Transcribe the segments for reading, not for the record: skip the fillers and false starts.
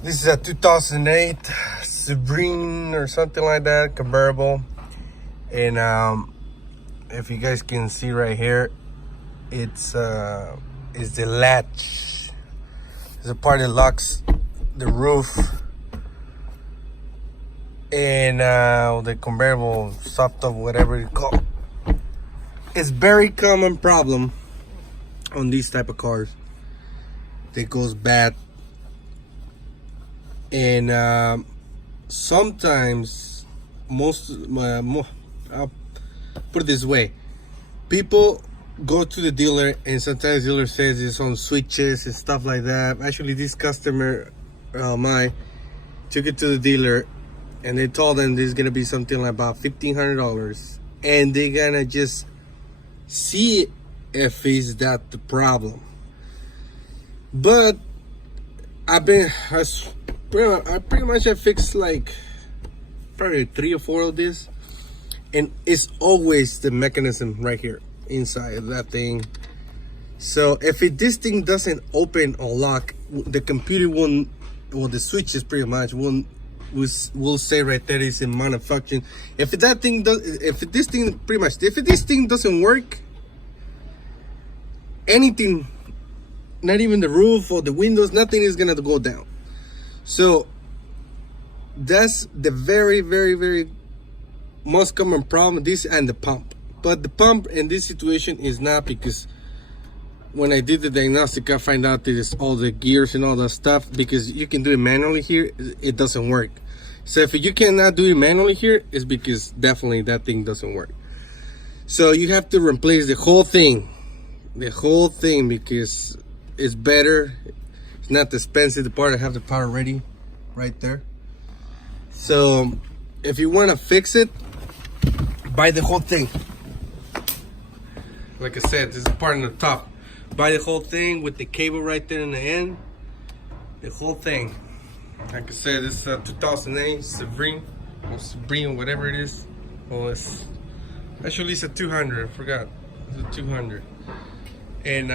This is a 2008 Supreme or something like that, convertible. And if you guys can see right here, it's the latch. It's a part that locks the roof. And the convertible, soft top, whatever you call it. It's very common problem on these type of cars that goes bad. And sometimes I'll put it this way, people go to the dealer and sometimes the dealer says it's on switches and stuff like that. Actually, this customer mine took it to the dealer and they told them there's gonna be something like about $1,500 and they're gonna just see if is that the problem. But I pretty much fixed like probably 3 or 4 of this, and it's always the mechanism right here inside of that thing. So if this thing doesn't open or lock, the computer won't, well, the switches pretty much won't, will say right there it's in malfunction. If that thing does, if this thing doesn't work, anything, not even the roof or the windows, nothing is gonna go down. So that's the very, very, very most common problem, this and the pump. But the pump in this situation is not, because when I did the diagnostic, I find out that it's all the gears and all that stuff, because you can do it manually here, it doesn't work. So if you cannot do it manually here, it's because definitely that thing doesn't work. So you have to replace the whole thing, because it's better. It's not expensive. The part, I have the part ready right there. So if you want to fix it, buy the whole thing. Like I said, this is part on the top. Buy the whole thing with the cable right there in the end. The whole thing. Like I said, this is a 2008 Supreme, or Supreme, whatever it is. Well, it's actually it's a 200. I forgot. It's a 200. And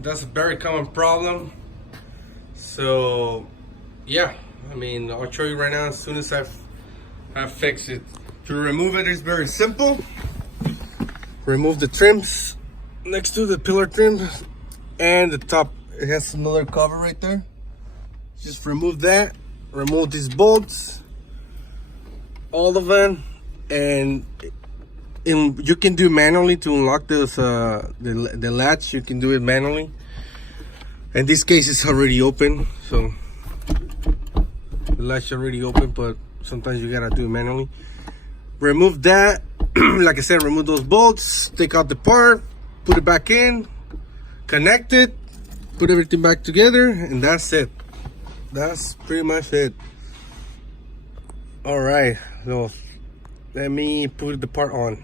that's a very common problem. So yeah, I mean, I'll show you right now as soon as I fix it. To remove it is very simple. Remove the trims next to the pillar trim, and the top, it has another cover right there. Just remove that, remove these bolts, all of them, and you can do manually to unlock this the latch. You can do it manually. In this case, it's already open, so the latch is already open, but sometimes you gotta do it manually. Remove that. Like I said, remove those bolts, take out the part, put it back in, connect it, put everything back together, and that's it. That's pretty much it. All right, so let me put the part on.